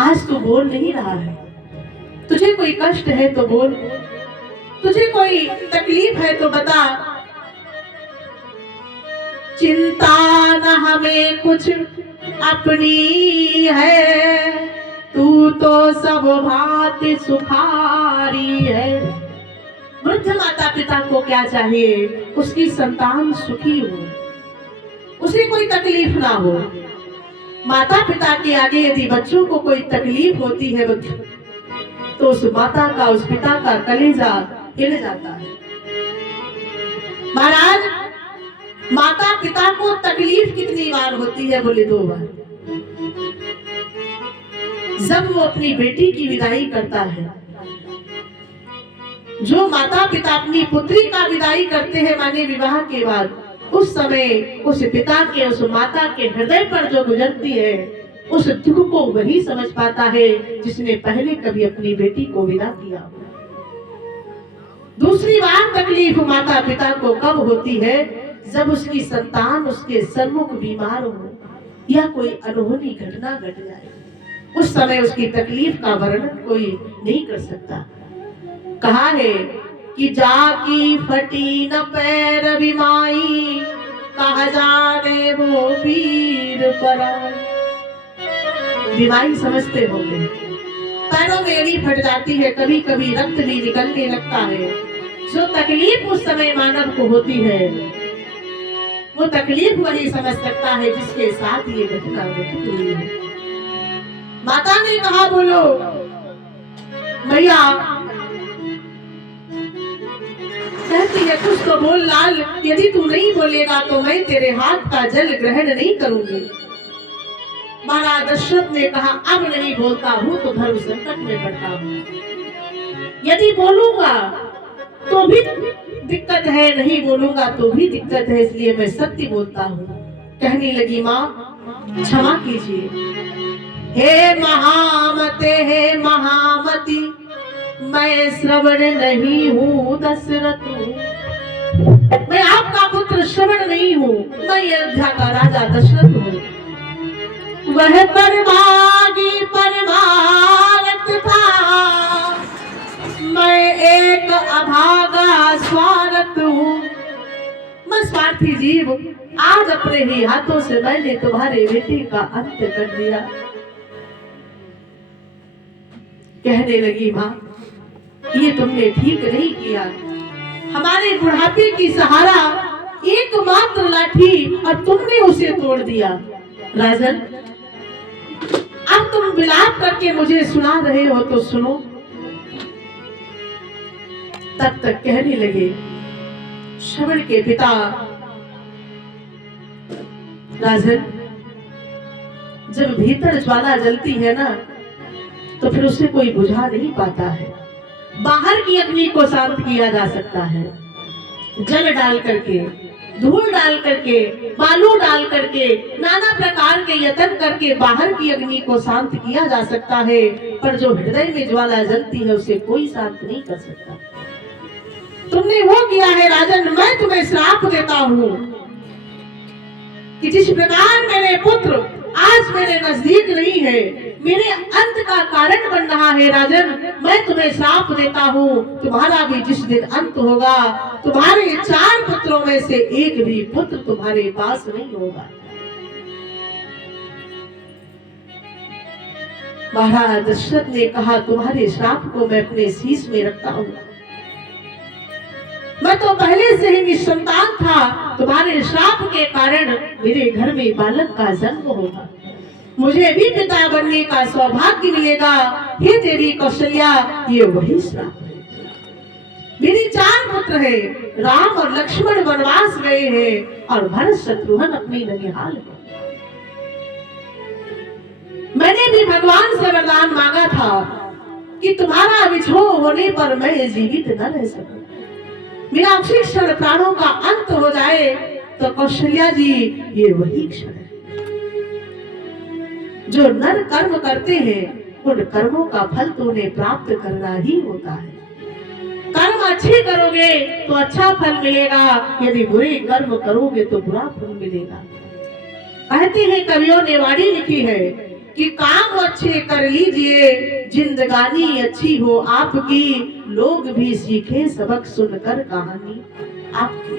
आज तू बोल नहीं रहा है, तुझे कोई कष्ट है तो बोल, तुझे कोई तकलीफ है तो बता। चिंता न हमें कुछ अपनी है, तू तो सब भांति सुखारी है। वृद्ध माता पिता को क्या चाहिए? उसकी संतान सुखी हो, उसे कोई तकलीफ ना हो। माता पिता के आगे यदि बच्चों को कोई तकलीफ होती है तो उस माता का, उस पिता का कलेजा हिल जाता है। महाराज, माता पिता को तकलीफ कितनी बार होती है? बोले 2 बार। जब वो अपनी बेटी की विदाई करता है, जो माता पिता अपनी पुत्री का विदाई करते हैं माने विवाह के बाद, उस समय उस पिता के, उस माता के हृदय पर जो गुजरती है, उस दुख को वही समझ पाता है जिसने पहले कभी अपनी बेटी को विदा किया। दूसरी बार तकलीफ माता पिता को कब होती है? जब उसकी संतान उसके सम्मुख बीमार हो या कोई अनहोनी घटना घट जाए, उस समय उसकी तकलीफ का वर्णन कोई नहीं कर सकता। कहा है कि जाकी फटी न पैर बीमाई, कहा जाने वो पीर पराई। बीमारी समझते होंगे, पैरों में एड़ी फट जाती है, कभी कभी रक्त भी निकलने लगता है। जो तकलीफ उस समय मानव को होती है, वो तकलीफ वही समझ सकता है जिसके साथ ये घटना घटित हुई है। माता ने कहा, बोलो मैया। कहती है, कुछ तो बोल लाल, यदि तू नहीं बोलेगा तो मैं तेरे हाथ का जल ग्रहण नहीं करूंगी। महाराज दशरथ ने कहा, अब नहीं बोलता हूं तो धर्म संकट में पड़ता हूं, यदि बोलूंगा तो भी दिक्कत है, नहीं बोलूंगा तो भी दिक्कत है, इसलिए मैं सत्य बोलता हूँ। कहने लगी, माँ क्षमा कीजिए। हे महामते, हे महामती, मैं श्रवण नहीं हूँ दशरथ हूँ। मैं आपका पुत्र श्रवण नहीं हूँ, मैं अयोध्या का राजा दशरथ हूँ। वह परमागी परमारथ था, मैं एक अभागा स्वार्थ हूँ। मैं स्वार्थी जीव, आज अपने ही हाथों से मैंने तुम्हारे बेटे का अंत कर दिया। कहने लगी, माँ ये तुमने ठीक नहीं किया। हमारे बुढ़ापे की सहारा एकमात्र लाठी, और तुमने उसे तोड़ दिया। राजन, अब तुम विलाप करके मुझे सुना रहे हो तो सुनो। तब तक कहने लगे श्रवण के पिता, राजन जब भीतर ज्वाला जलती है ना, तो फिर उसे कोई बुझा नहीं पाता है। बाहर की अग्नि को शांत किया जा सकता है, जल डाल करके, धूल डाल करके, बालू डाल करके, नाना प्रकार के यत्न करके बाहर की अग्नि को शांत किया जा सकता है, पर जो हृदय में ज्वाला जलती है उसे कोई शांत नहीं कर सकता। तुमने वो किया है राजन। मैं तुम्हें श्राप देता हूँ कि जिस प्रकार मेरे पुत्र आज मेरे नजदीक नहीं है, मेरे अंत का कारण बन रहा है राजन, मैं तुम्हें श्राप देता हूँ। तुम्हारा भी जिस दिन अंत होगा, तुम्हारे 4 पुत्रों में से एक भी पुत्र तुम्हारे पास नहीं होगा। महाराज दशरथ ने कहा, तुम्हारे श्राप को मैं अपने शीश में रखता हूँ। मैं तो पहले से ही निसंतान था, तुम्हारे श्राप के कारण मेरे घर में बालक का जन्म होगा, मुझे भी पिता बनने का सौभाग्य मिलेगा। हे देवी कौशल्या, ये वही श्राप है। मेरे 4 पुत्र हैं, राम और लक्ष्मण वनवास गए हैं और भरत शत्रुघ्न अपनी ननिहाल है। मैंने भी भगवान से वरदान मांगा था कि तुम्हारा विछोह होने पर मैं जीवित न रह सकूं, मेरा उसी क्षण प्राणों का अंत हो जाए। तो कौशल्या जी, ये वही क्षण है। जो नर कर्म करते हैं, उन कर्मों का फल तो उन्हें प्राप्त करना ही होता है। कर्म अच्छे करोगे तो अच्छा फल मिलेगा, यदि बुरे कर्म करोगे तो बुरा फल मिलेगा। कहते हैं कवियों ने वाणी लिखी है कि काम अच्छे कर लीजिए, जिंदगानी अच्छी हो आपकी, लोग भी सीखे सबक सुनकर कहानी आपकी।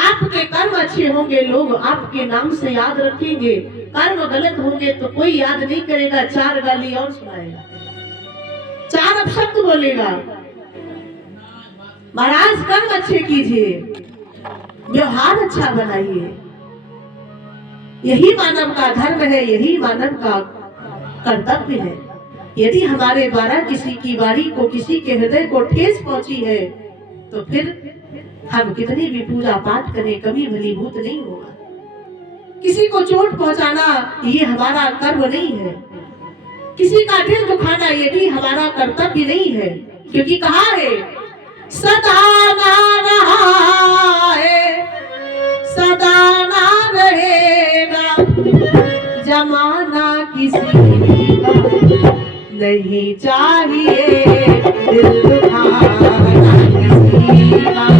आपके कर्म अच्छे होंगे, लोग आपके नाम से याद रखेंगे। कर्म गलत होंगे तो कोई याद नहीं करेगा, चार गाली और सुनाएगा, चार अपशब्द बोलेगा। महाराज कर्म अच्छे कीजिए, व्यवहार अच्छा बनाइए, यही मानव का धर्म है, यही मानव का कर्तव्य है। यदि हमारे द्वारा किसी की वाणी को, किसी के हृदय को ठेस पहुंची है, तो फिर हम कितनी भी पूजा पाठ करें, कभी भलीभूत नहीं होगा। किसी को चोट पहुंचाना ये हमारा कर्म नहीं है, किसी का दिल दुखाना ये भी हमारा कर्तव्य नहीं है, क्योंकि कहा है सदा ना रहा है, सदा ना रहेगा, जमाना किसी का नहीं चाहिए, दिल दुखाना किसी का।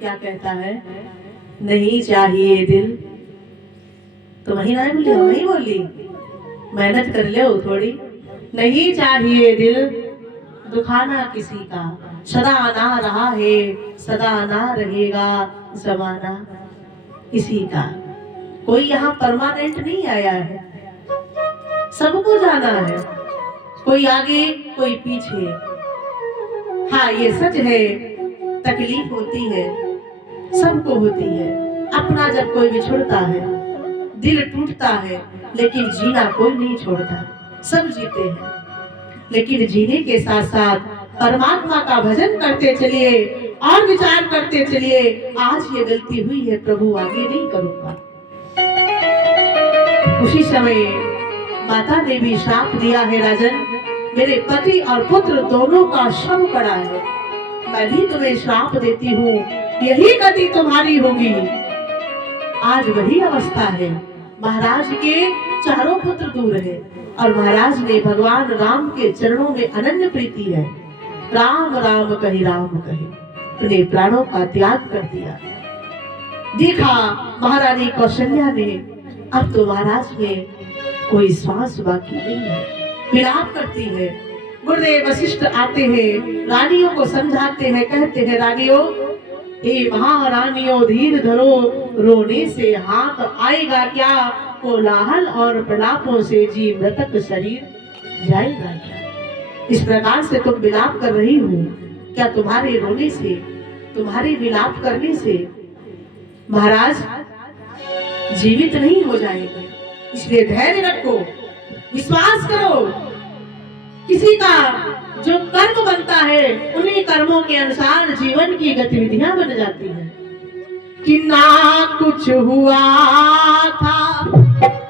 क्या कहता है, नहीं चाहिए दिल, तो वही ना बोली, वही बोली, मेहनत कर ले थोड़ी। नहीं चाहिए दिल दुखाना किसी का, सदा ना रहा है, सदा ना रहेगा, जमाना किसी का। कोई यहाँ परमानेंट नहीं आया है, सबको जाना है, कोई आगे कोई पीछे। हाँ ये सच है, तकलीफ होती है, सबको होती है। अपना जब कोई बिछुड़ता है, दिल टूटता है, लेकिन जीना कोई नहीं छोड़ता, सब जीते हैं। लेकिन जीने के साथ साथ परमात्मा का भजन करते चलिए और विचार करते चलिए, आज ये गलती हुई है प्रभु आगे नहीं करूंगा। उसी समय माता ने भी श्राप दिया है, राजन मेरे पति और पुत्र दोनों का शव पड़ा है, मैं भी तुम्हें श्राप देती हूँ, यही गति तुम्हारी होगी। आज वही अवस्था है, महाराज के चारों पुत्र दूर है और महाराज ने भगवान राम के चरणों में अनन्य प्रीति है। राम राम कही राम कही, अपने प्राणों का त्याग कर दिया। देखा महारानी कौशल्या ने, अब तो महाराज में कोई श्वास बाकी नहीं है, विलाप करती है। गुरुदेव वशिष्ठ आते हैं, रानियों को समझाते हैं, कहते हैं रानियों, हे महारानियों धीर धरो, रोने से हाथ आएगा क्या, कोलाहल और प्रलापों से जी मृतक शरीर जाएगा क्या। इस प्रकार से तुम विलाप कर रही हो, क्या तुम्हारे रोने से, तुम्हारे विलाप करने से महाराज जीवित नहीं हो जाएंगे। इसलिए धैर्य रखो, विश्वास करो किसी का जो कर्म बनता है उन्हीं कर्मों के अनुसार जीवन की गतिविधियां बन जाती हैं। कि ना कुछ हुआ था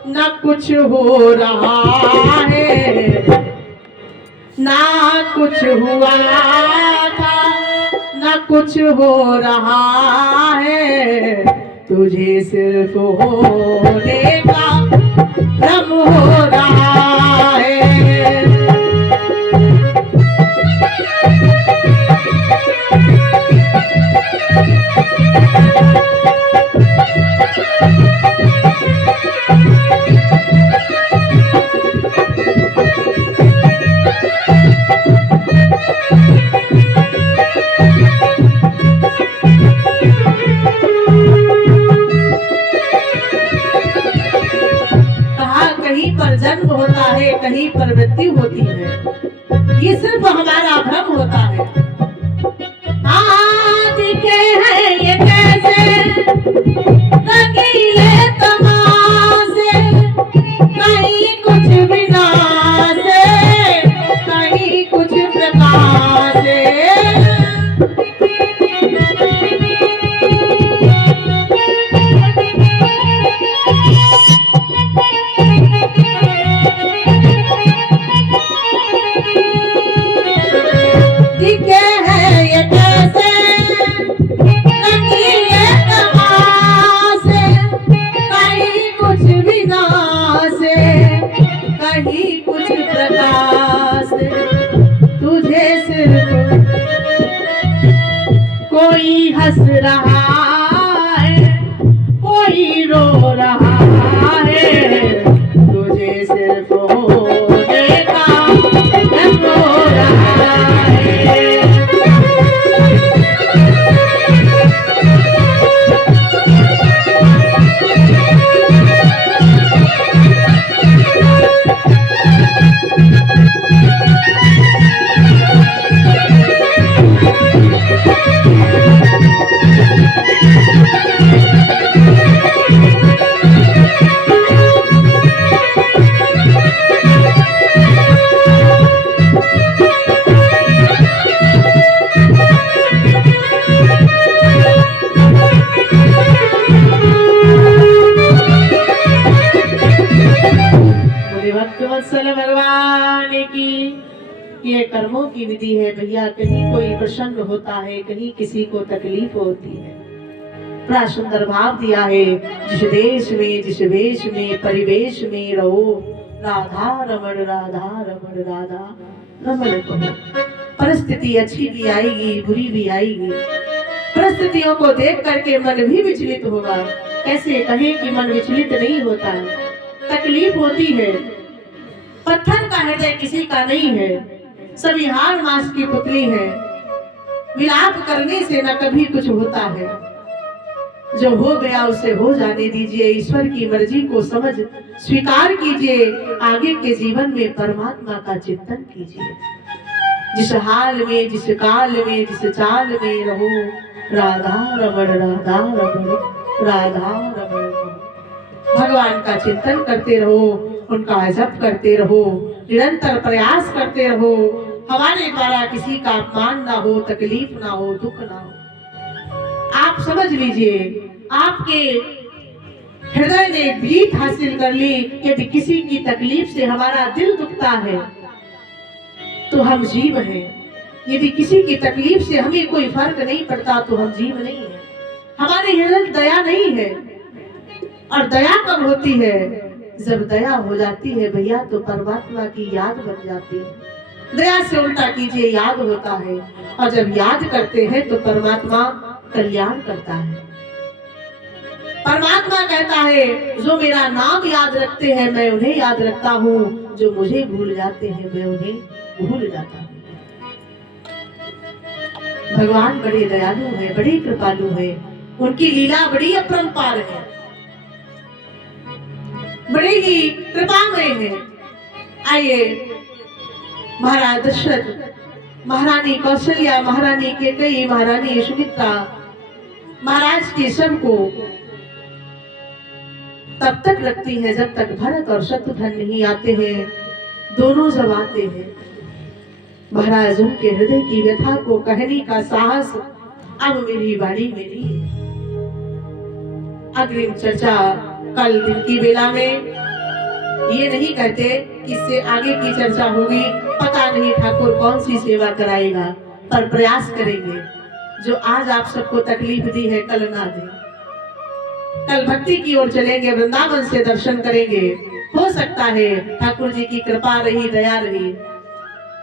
ना कुछ हो रहा है, ना कुछ हुआ था ना कुछ हो रहा है, तुझे सिर्फ होने का भ्रम हो रहा है। कहीं पर जन्म होता है, कहीं पर मृत्यु होती है, ये सिर्फ हमारा भ्रम होता है। दिखे हैं ये कैसे रंगीले तमाशे, कहीं कुछ विनाश है, कहीं कुछ प्रकाश है। कहीं कुछ प्रकाश, तुझे सिर्फ कोई हंस रहा है, कोई रो रहा है, तुझे सिर्फ होने का भ्रम हो रहा है। भक्तवत्सल भगवान की ये कर्मों की विधि है भैया। कहीं कोई प्रसन्न होता है, कहीं किसी को तकलीफ होती है। बड़ा सुंदर भाव दिया है। जिस देश में जिस वेश में परिवेश में रहो, राधा रमण राधा रमण राधा रमण कहो। परिस्थिति अच्छी भी आएगी, बुरी भी आएगी। परिस्थितियों को देख करके मन भी विचलित होगा। कैसे कहें कि मन विचलित नहीं होता है, तकलीफ होती है। पत्थर का हृदय किसी का नहीं है, सभी हार मास की पुतली है। विलाप करने से न कभी कुछ होता है, जो हो गया उसे हो जाने दीजिए। ईश्वर की मर्जी को समझ स्वीकार कीजिए। आगे के जीवन में परमात्मा का चिंतन कीजिए। जिस हाल में जिस काल में जिस चाल में रहो, राधा रमण राधा रमण राधा रमण। भगवान का चिंतन करते रहो, उनका जप करते रहो, निरंतर प्रयास करते रहो। हमारे द्वारा किसी का अपमान ना हो, तकलीफ ना हो, दुख ना हो। आप समझ लीजिए, आपके हृदय ने जीत हासिल कर ली। यदि किसी की तकलीफ से हमारा दिल दुखता है तो हम जीव हैं। यदि किसी की तकलीफ से हमें कोई फर्क नहीं पड़ता तो हम जीव नहीं है। हमारे हृदय दया नहीं है। और दया कब होती है? जब दया हो जाती है भैया तो परमात्मा की याद बन जाती है। दया से उल्टा कीजिए, याद होता है। और जब याद करते हैं तो परमात्मा कल्याण करता है। परमात्मा कहता है, जो मेरा नाम याद रखते हैं मैं उन्हें याद रखता हूँ, जो मुझे भूल जाते हैं मैं उन्हें भूल जाता हूँ। भगवान बड़े दयालु हैं, बड़े कृपालु हैं। उनकी लीला बड़ी अपरंपार है, बड़े ही कृपामय है। आइए, महाराज दशरथ, महारानी कौशल्या, महारानी कैकेयी, महारानी सुमित्रा महाराज के सब को तब तक रखती है जब तक भरत और शत्रुघ्न नहीं आते हैं। दोनों जब आते हैं महाराज उनके हृदय की व्यथा को कहने का साहस अब मेरी बारी मेरी। अग्रिम चर्चा कल दिन की बेला में। ये नहीं कहते इससे आगे की चर्चा होगी, पता नहीं ठाकुर कौन सी सेवा कराएगा, पर प्रयास करेंगे जो आज आप सबको तकलीफ दी है कल ना दे। कल भक्ति की ओर चलेंगे, वृंदावन से दर्शन करेंगे। हो सकता है ठाकुर जी की कृपा रही, दया रही।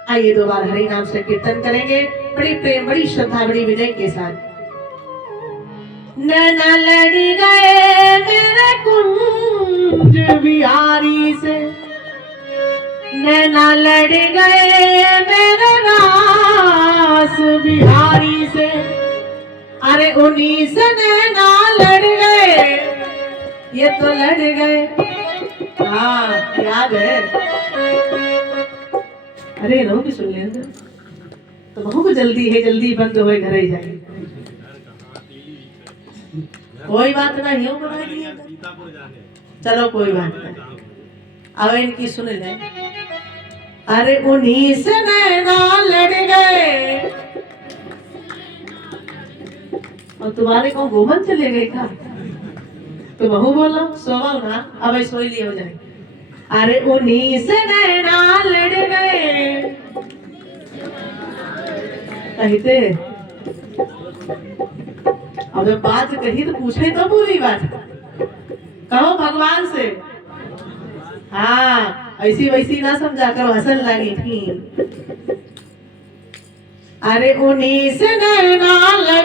आइए दो बार हरि नाम से कीर्तन करेंगे, बड़ी प्रेम, बड़ी श्रद्धा, बड़ी विनय के साथ। नैना लड़ गए मेरे कुंज बिहारी से, नैना लड़ गए मेरे रास बिहारी से। अरे उन्हीं से नैना लड़ गए, ये तो लड़ गए। हाँ याद है। अरे नो भी सुन लेंगे तो बहुत जल्दी है, जल्दी बंद हो घर ही जाए। कोई बात नहीं हो, चलो कोई बात नहीं, अब इनकी सुन ले। अरे उन्हीं से नैना लड़ गए, और तुम्हारे को घूमन चले गए का? तो बहु बोलो सोवा ना, अब सो लिए हो जाए। अरे उन्हीं से नैना लड़ गए, कहते अब बात कही तो पूछे तो पूरी बात कहो भगवान से। हाँ ऐसी वैसी ना समझा करो, हंसन लगी थी। अरे उन्हीं से नैना लड़